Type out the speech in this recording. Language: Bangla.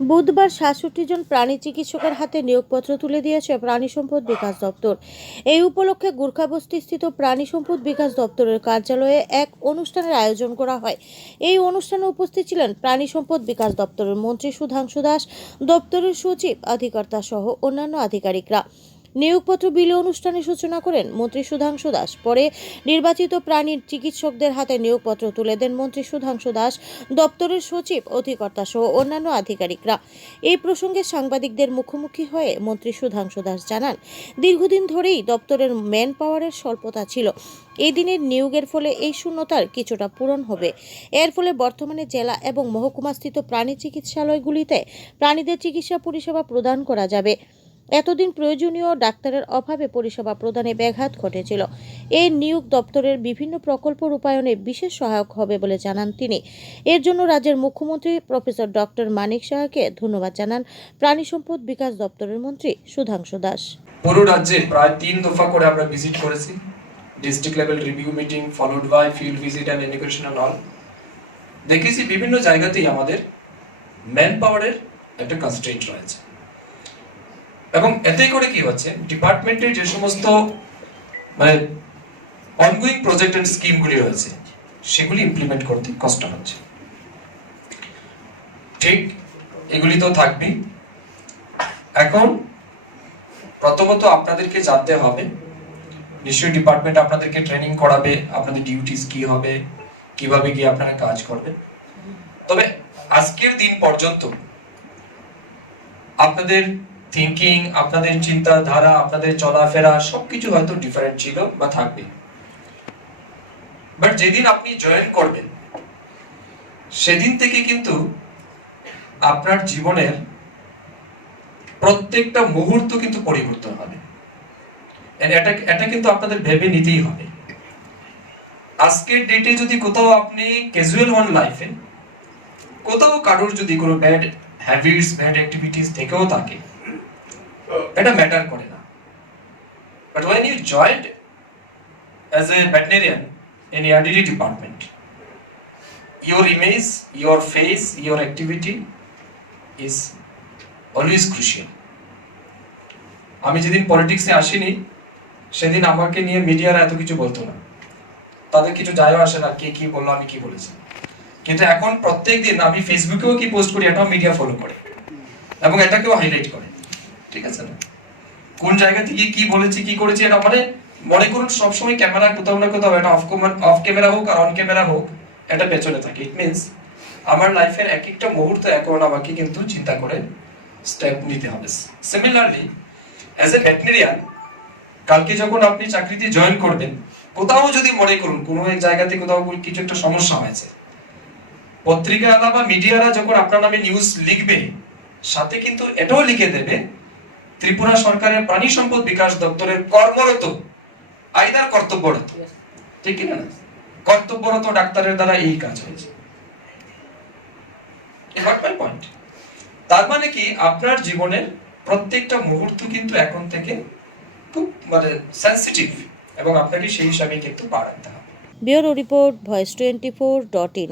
বুধবার সাতষট্টি জন প্রাণী চিকিৎসকের হাতে নিয়োগপত্র তুলে দিয়েছে প্রাণী সম্পদ বিকাশ দপ্তর। এই উপলক্ষে গুর্খাবস্তিস্থিত প্রাণী সম্পদ বিকাশ দপ্তরের কার্যালয়ে এক অনুষ্ঠানের আয়োজন করা হয়। এই অনুষ্ঠানে উপস্থিত ছিলেন প্রাণী সম্পদ বিকাশ দপ্তরের মন্ত্রী সুধাংশু দাস, দপ্তরের সচিব অধিকর্তা সহ অন্যান্য আধিকারিকরা। নিয়োগপত্র বিলি অনুষ্ঠানে সূচনা করেন মন্ত্রী সুধাংশু দাস। পরে নির্বাচিত প্রাণীর চিকিৎসকদের হাতে নিয়োগপত্র তুলে দেন মন্ত্রী সুধাংশু দাস, দপ্তরের সচিব, অধিকর্তা সহ অন্যান্য আধিকারিকরা। এই প্রসঙ্গে সাংবাদিকদের মুখোমুখি হয়ে মন্ত্রী সুধাংশু দাস জানান, দীর্ঘদিন ধরেই দপ্তরের ম্যান পাওয়ারের স্বল্পতা ছিল। এই দিনের নিয়োগের ফলে এই শূন্যতার কিছুটা পূরণ হবে। এর ফলে বর্তমানে জেলা এবং মহকুমাস্থিত প্রাণী চিকিৎসালয়গুলিতে প্রাণীদের চিকিৎসা পরিষেবা প্রদান করা যাবে। এতদিন প্রয়োজনীয় ডাক্তারের অভাবে পরিষেবা প্রদানে ব্যাঘাত ঘটেছিল। এই নিয়োগ দপ্তরের বিভিন্ন প্রকল্প রূপায়ণে বিশেষ সহায়ক হবে বলে জানান তিনি। এর জন্য রাজ্যের মুখ্যমন্ত্রী প্রফেসর ডক্টর মানিক সাহাকে ধন্যবাদ জানান প্রাণী সম্পদ বিকাশ দপ্তরের মন্ত্রী সুধাংশু দাস। পুরো রাজ্যে প্রায় তিন দফা করে আমরা ভিজিট করেছি। District level review meeting followed by field visit and education and all দেখেছি বিভিন্ন জায়গাতেই আমাদের ম্যান পাওয়ারের একটা কনস্ট্রেন্ট রয়েছে। এবং এতে করে কি হচ্ছে? ডিপার্টমেন্টের যে সমস্ত মানে অনগোয়িং প্রজেক্ট এন্ড স্কিমগুলি রয়েছে, সেগুলি ইমপ্লিমেন্ট করতে কষ্ট হচ্ছে। ঠিক এগুলি তো থাকবেই। এখন প্রথমত আপনাদেরকে জানতে হবে, নিশ্চয়ই ডিপার্টমেন্ট আপনাদেরকে ট্রেনিং করাবে, আপনাদের ডিউটিস কি হবে, কীভাবে গিয়ে আপনারা কাজ করবেন। তবে আজকের দিন পর্যন্ত আপনাদের থিঙ্কিং আপনাদের চিন্তাধারা, আপনাদের চলাফেরা, সবকিছু হয়তো ডিফারেন্ট ছিল বা থাকবে। বাট যেদিন আপনি জয়েন করবেন, সেদিন থেকে কিন্তু আপনার জীবনের প্রত্যেকটা মুহূর্ত কিন্তু পরিবর্তন হবে। এটা এটা কিন্তু আপনাদের ভেবে নিতেই হবে। আজকের ডেটে যদি কোথাও আপনি ক্যাজুয়াল ওয়ান লাইফে কোথাও কারোর যদি কোনো ব্যাড হ্যাবিটস ব্যাড অ্যাক্টিভিটিস থেকেও থাকে এটা ম্যাটার করে না। But when you joined as a veterinarian in ARDD department your image, your face, your activity is always crucial আমি যেদিন পলিটিক্সে আসিনি, সেদিন আমাকে নিয়ে মিডিয়ারা এত কিছু বলতো না। তাদের কিছু যায়ও আসে না, কে কি বলল, আমি কি বলেছি। কিন্তু এখন প্রত্যেক দিন আমি ফেসবুকেও কি পোস্ট করি, এটাও মিডিয়া ফলো করে। এবং এটাকেও হাইলাইট করে। ঠিক আছে। না কোন জায়গা থেকে কি বলেছি, কি করেছি, এটা মানে মনে করুন, সবসময় ক্যামেরা কোথাও না কোথাও, এটা অফ অফ ক্যামেরা হোক আর অন ক্যামেরা হোক, এটা পেছনে থাকে। ইট মিনস আমার লাইফের এক একটা মুহূর্ত এখন আমাকে কিন্তু চিন্তা করে স্টেপ নিতে হবে। সিমিলারলি অ্যাজ এ ভেটেরিয়ান কালকে যখন আপনি চাকরিতে জয়েন করবেন, কোথাও যদি মনে করুন, কোনো এক জায়গাতে কোথাও কিছু একটা সমস্যা হয়েছে পত্রিকা আলাদা মিডিয়ারা যখন আপনার নামে নিউজ লিখবে, সাথে কিন্তু এটাও লিখে দেবে ত্রিপুরা সরকারের প্রাণী সম্পদ বিকাশ দপ্তরের কর্মরত আইদার কর্তব্যরত। ঠিক কিনা না? কর্তব্যরত ডাক্তারের দ্বারা এই কাজ হয়েছে। পয়েন্ট। তার মানে কি আপনার জীবনের প্রত্যেকটা মুহূর্ত কিন্তু এখন থেকে খুব মানে সেন্সিটিভ এবং আপনাকে সেই হিসাবে কিন্তু পা রাখতে হবে। Bureau report voice twenty four dot in.